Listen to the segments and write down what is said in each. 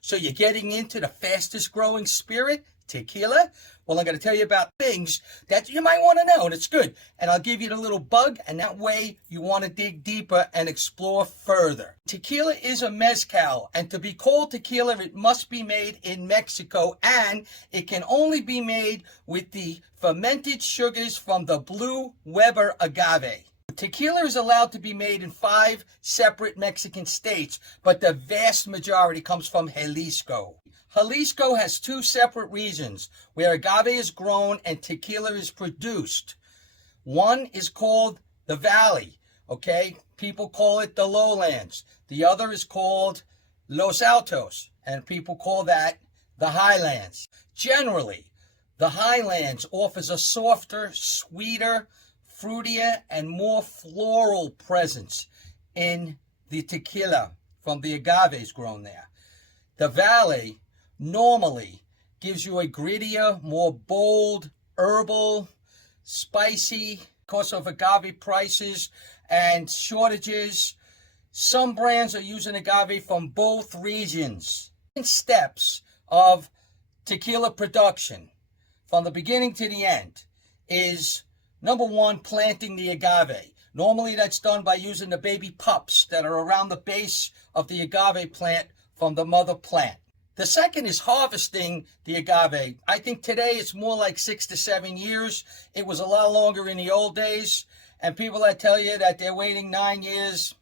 So you're getting into the fastest growing spirit, tequila? Well, I'm going to tell you about things that you might want to know, and it's good. And I'll give you the little bug, and that way you want to dig deeper and explore further. Tequila is a mezcal, and to be called tequila, it must be made in Mexico, and it can only be made with the fermented sugars from the blue Weber agave. Tequila is allowed to be made in 5 separate Mexican states, but the vast majority comes from Jalisco. Jalisco has 2 separate regions where agave is grown and tequila is produced. One is called the Valley, okay? People call it the Lowlands. The other is called Los Altos, and people call that the Highlands. Generally, the Highlands offers a softer, sweeter, fruitier, and more floral presence in the tequila from the agaves grown there. The Valley normally gives you a grittier, more bold, herbal, spicy, because of agave prices and shortages. Some brands are using agave from both regions. Steps of tequila production from the beginning to the end is number 1, planting the agave. Normally that's done by using the baby pups that are around the base of the agave plant from the mother plant. The second is harvesting the agave. I think today it's more like 6 to 7 years. It was a lot longer in the old days. And people that tell you that they're waiting 9 years.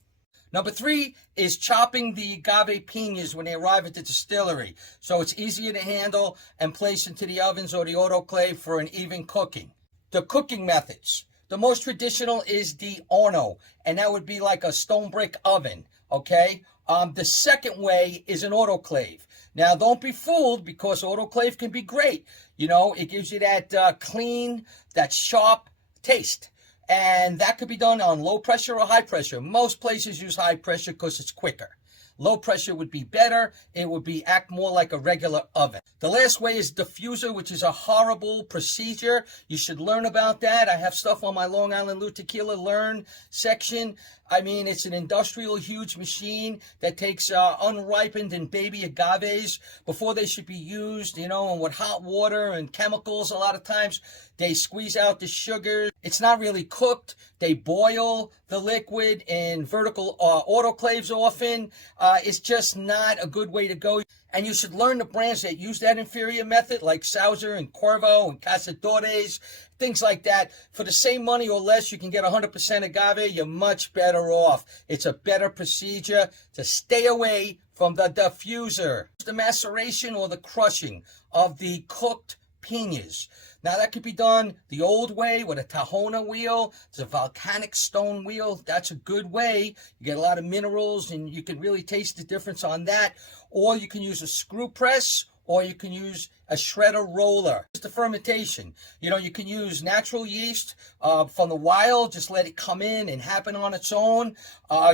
Number 3 is chopping the agave piñas when they arrive at the distillery. So it's easier to handle and place into the ovens or the autoclave for an even cooking. The cooking methods. The most traditional is the horno, and that would be like a stone brick oven, okay? The second way is an autoclave. Now, don't be fooled, because autoclave can be great. You know, it gives you that clean, that sharp taste. And that could be done on low pressure or high pressure. Most places use high pressure because it's quicker. Low pressure would be better. It would act more like a regular oven. The last way is diffuser, which is a horrible procedure. You should learn about that. I have stuff on my Long Island Lou Tequila Learn section. I mean, it's an industrial huge machine that takes unripened and baby agaves before they should be used, you know, and with hot water and chemicals. A lot of times they squeeze out the sugar. It's not really cooked. They boil the liquid in vertical autoclaves often. It's just not a good way to go. And you should learn the brands that use that inferior method, like Sauser and Corvo and Cazadores, things like that. For the same money or less, you can get 100% agave. You're much better off. It's a better procedure to stay away from the diffuser. The maceration or the crushing of the cooked piñas. Now, that could be done the old way with a Tahona wheel. It's a volcanic stone wheel. That's a good way. You get a lot of minerals, and you can really taste the difference on that. Or you can use a screw press, or you can use a shredder roller. It's the fermentation. You know, you can use natural yeast from the wild. Just let it come in and happen on its own.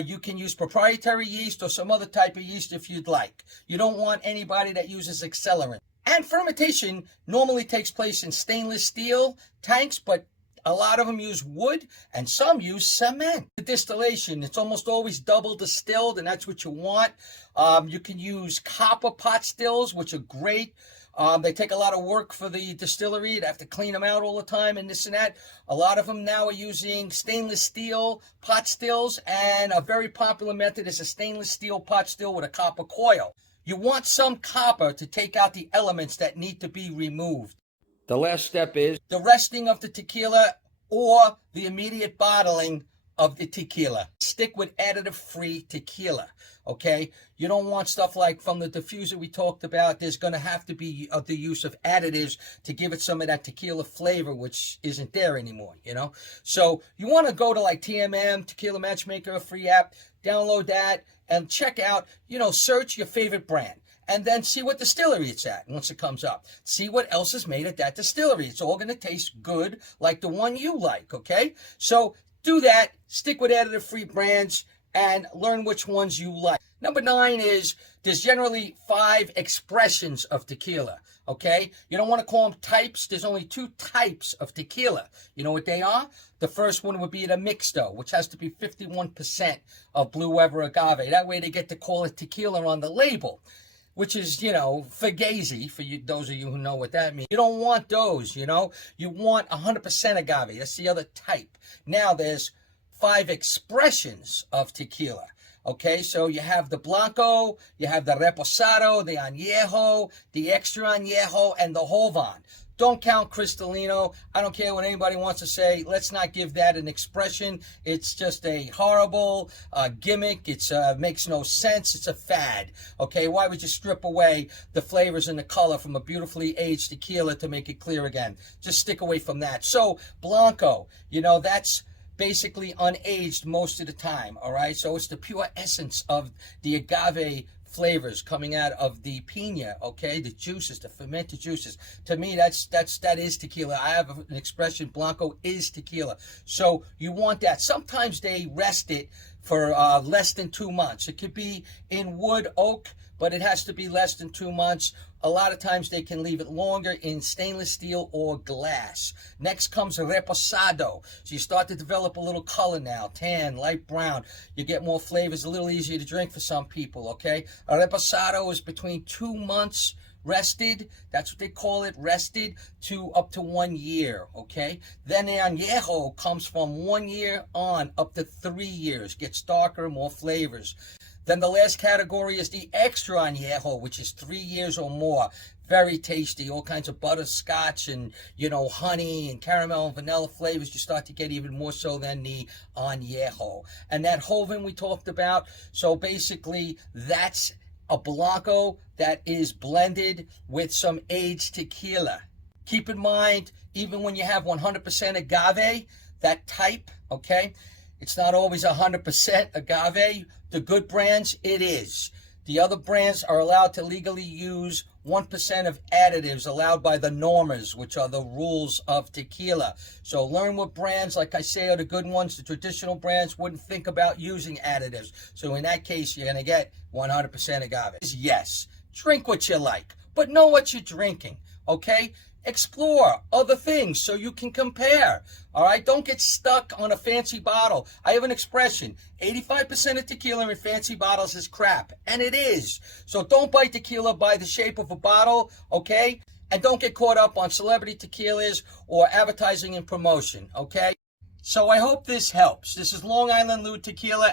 You can use proprietary yeast or some other type of yeast if you'd like. You don't want anybody that uses accelerant. And fermentation normally takes place in stainless steel tanks, but a lot of them use wood and some use cement. The distillation, it's almost always double distilled, and that's what you want. You can use copper pot stills, which are great. They take a lot of work for the distillery. They have to clean them out all the time and this and that. A lot of them now are using stainless steel pot stills, and a very popular method is a stainless steel pot still with a copper coil. You want some copper to take out the elements that need to be removed. The last step is the resting of the tequila or the immediate bottling of the tequila. Stick with additive-free tequila, okay? You don't want stuff like from the diffuser we talked about. There's going to have to be the use of additives to give it some of that tequila flavor, which isn't there anymore, you know? So you want to go to like TMM, Tequila Matchmaker, a free app, download that, and check out, you know, search your favorite brand. And then see what distillery it's at once it comes up. See what else is made at that distillery. It's all going to taste good like the one you like, okay? So do that. Stick with additive-free brands and learn which ones you like. Number 9 is there's generally 5 expressions of tequila, okay? You don't want to call them types. There's only 2 types of tequila. You know what they are? The first one would be the mixto, which has to be 51% of Blue Weber agave. That way they get to call it tequila on the label. which is, fugazi, for you, those of you who know what that means. You don't want those, You want 100% agave. That's the other type. Now, there's 5 expressions of tequila. Okay, so you have the Blanco, you have the Reposado, the Añejo, the Extra Añejo, and the Joven. Don't count Cristalino. I don't care what anybody wants to say. Let's not give that an expression. It's just a horrible gimmick. It makes no sense. It's a fad. Okay, why would you strip away the flavors and the color from a beautifully aged tequila to make it clear again? Just stick away from that. So, Blanco, that's basically unaged most of the time, all right? So it's the pure essence of the agave flavors coming out of the piña, okay? The juices, the fermented juices. To me, that is tequila. I have an expression, Blanco is tequila. So you want that. Sometimes they rest it for less than 2 months. It could be in wood, oak, but it has to be less than 2 months. A lot of times they can leave it longer in stainless steel or glass. Next comes a reposado. So you start to develop a little color now, tan, light brown. You get more flavors, a little easier to drink for some people, okay? A reposado is between 2 months rested, that's what they call it, rested, to up to 1 year, okay? Then the añejo comes from 1 year on up to 3 years, gets darker, more flavors. Then the last category is the extra añejo, which is 3 years or more. Very tasty, all kinds of butterscotch and, honey and caramel and vanilla flavors. You start to get even more so than the añejo. And that Joven we talked about, so basically that's a Blanco that is blended with some aged tequila. Keep in mind, even when you have 100% agave, that type, okay, it's not always 100% agave. The good brands, it is. The other brands are allowed to legally use 1% of additives allowed by the normas, which are the rules of tequila. So learn what brands, like I say, are the good ones. The traditional brands wouldn't think about using additives. So in that case, you're going to get 100% agave. Yes, drink what you like, but know what you're drinking, okay? Explore other things so you can compare. All right, don't get stuck on a fancy bottle. I have an expression, 85% of tequila in fancy bottles is crap, and it is. So don't buy tequila by the shape of a bottle, okay? And don't get caught up on celebrity tequilas or advertising and promotion, okay? So I hope this helps. This is Long Island Lou Tequila.